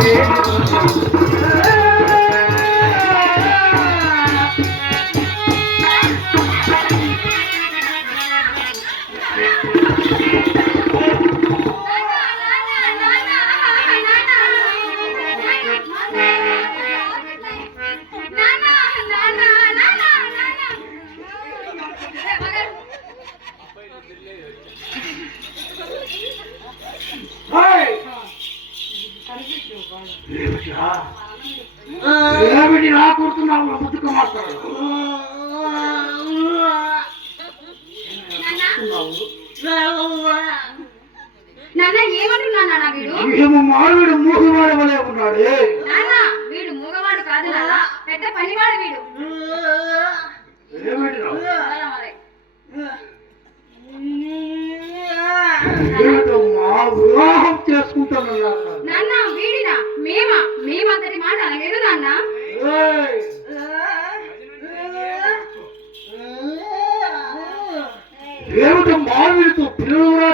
Hi! ఏమిటి కూర్చున్నావు ముద్దుకు మాట్లాడు ఏమో మానవుడు మూగువాడు వలె ఉన్నాడే. వీడు మూగవాడు కాదు పెద్ద పనివాడు వీడు. వివాహం మేమా మేమంతటి మాట నాన్న. పిల్లలు కూడా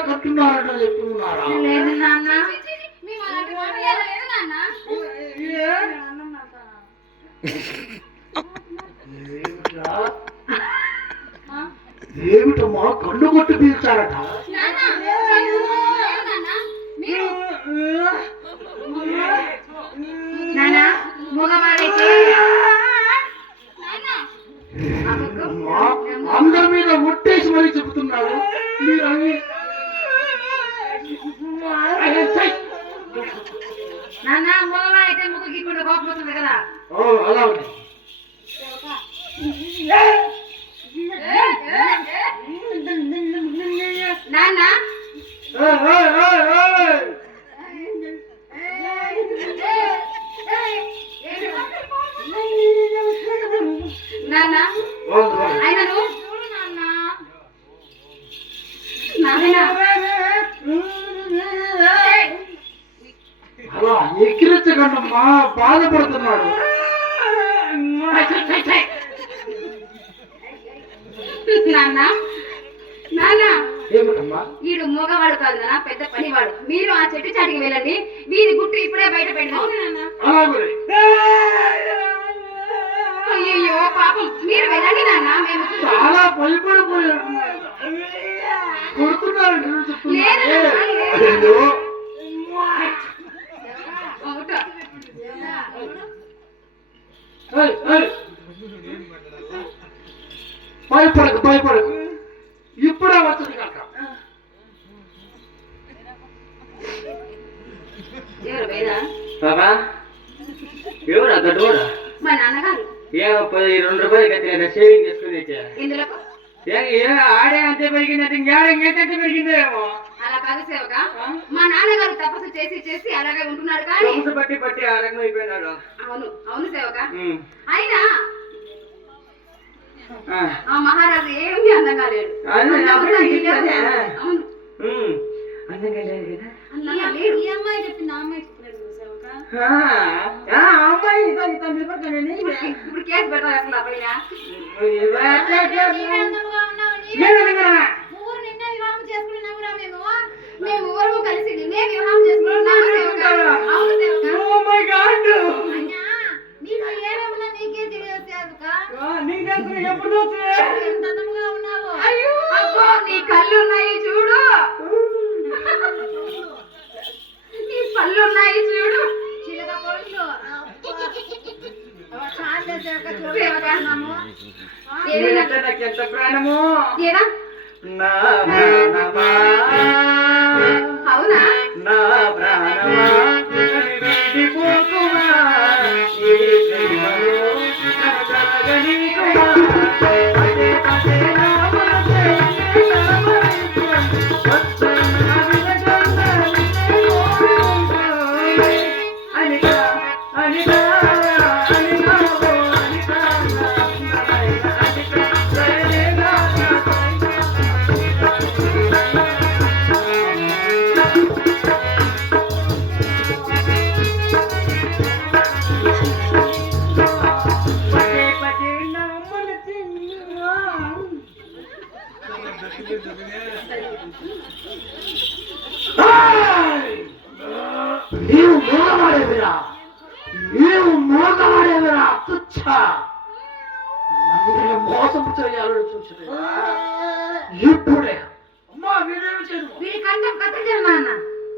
చెప్తున్నారా? లేదు నాన్న మేము అలాంటి మాట అనలేదు నాన్న. ఏమిట్రా? ఏమిటమ్మా? కన్ను కొట్టి పీల్చారట నాన్న లేదు నాన్న మీరు నాన్న మూగవాడైతే నాన్న అమ్మా, అందరి మీద ఒట్టేసి మరీ చెబుతున్నాడు మీరు అన్ని అరే, ఛై! నాన్న మూగవాడైతే ముగ్గుకి ఇప్పుడు కోపం వస్తుంది కదా ఓ, అలా ఉంది నాన్న ఏయ్, ఏయ్, ఏయ్, ఏయ్! నాన్న వద్దు, వద్దు. ఆయన నువ్వు చూడు నాన్న నాన్న ఎక్కిరించకండమ్మా బాధపడుతున్నాడు! నాన్న వీడు మూగవాడు కాదు నాన్న పెద్ద పనివాడు. మీరు ఆ చెట్టు చాటికి వెళ్ళండి. వీరి గుట్టు ఇప్పుడే బయట అలాగే. అయ్యో పాపం. మీరు వెళ్ళండి నాన్న మేము చాలా భయపడిపోయాడు. కొడుతున్నారంటే భయపడకు భయపడకు ఇప్పుడే వచ్చింది కాక ఎవరు వేదా బాబా ఎవరు అతడు మా నాన్నగారు ఏ పది రెండు రూపాయలు కట్టిన షేవింగ్ చేసుకుని వచ్చా ఇందులో ఏ ఏ ఆడే అంతే పెరిగిందంటే ఇంకేడ ఇంకెంత పెరిగిందేమో అలా కాదు సేవక మా నాన్నగారు తపస్సు చేసి చేసి అలాగే ఉంటున్నారు కానీ పట్టి పట్టి అయిపోయినాడు. అవును అవును సేవక. ఉమ్. అయినా ఆ. మహారాజు ఏమీ అందంగా లేడు. అవును, అందంగా కదా. లేడు. ఈ అమ్మాయి చెప్పింది ఆ అమ్మాయి చెప్పలేదు సేవక. ఆ, ఆ అమ్మాయి ఇతను తన నిలబడతానే నీవే. ఇప్పుడు కేసు పెట్టాలి అసలు పైన ఇవే అట్లా చేస్తున్నావు. నీవే అందంగా ఉన్నావు నీవే నేను అనగా. ఊరు నిన్న వివాహం చేసుకున్నావురా మేము ఊరు కలిసి నిన్నే వివాహం చేసుకుంటున్నాము సేవక అవును సేవక my God. అయ్యా నీలో ఏమేమన్నా నీకే తెలియదు సేవక ఆ, నీకు తెలుసు, ఎప్పుడు తెలుసు? ఎంత అందంగా ఉన్నావు. అబ్బో నీ కళ్ళు ఉన్నాయి చూడు. నీ పళ్ళు ఉన్నాయి చూడు. చిలక పళ్ళు చాలా సేవక సేవక చూస్తున్నాము మీరంటే నాకు ఎంత ప్రాణము? ఏరా నా ప్రాణమా? నా ప్రాణమా వీడిపోకుమా ఈ ప్రేమలో నన్ను కలగనీకుమా. పదే పదే నా మనసే నీవు మూలమాడేవిరా నీవు మోగవాడేవరా తుచ్చ నన్ను. మోసం చేయాలని చూసిన ఇప్పుడే అమ్మా వీడేమి చేయదు వీడి కంఠం కత్తిరించాను నాన్న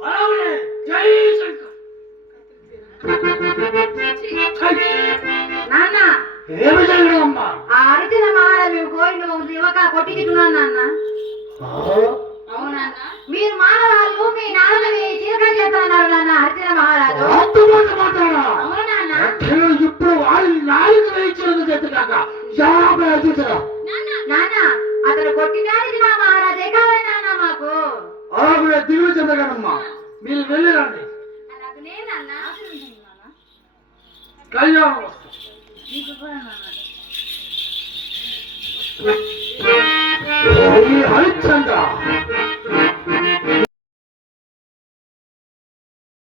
అలాగే జై శంకర్! నాన్న ఏమి చేయడం అమ్మా? ఆ అరిచిన మహారాజు మేము కోయిలు యువక కొట్టించుకున్నాను నాన్న. మీరు మానవాళ్ళు మీ నాన్నని చీరకాయ చేస్తున్నారు నాన్న అరిచిన మహారాజు. ఇప్పుడు వాళ్ళు నాలుగు వేయించినందుకు చెప్తున్నాక యాభై చూసారా నాన్న అతను కొట్టినాడిది మా మహారాజే కావాలి నాన్న మాకు. అలాగే దిగులు చెందగలమ్మా. మీరు వెళ్ళిరండి. అలాగనే నాన్న కళ్యాణం వస్తుంది హరిశ్చంద్ర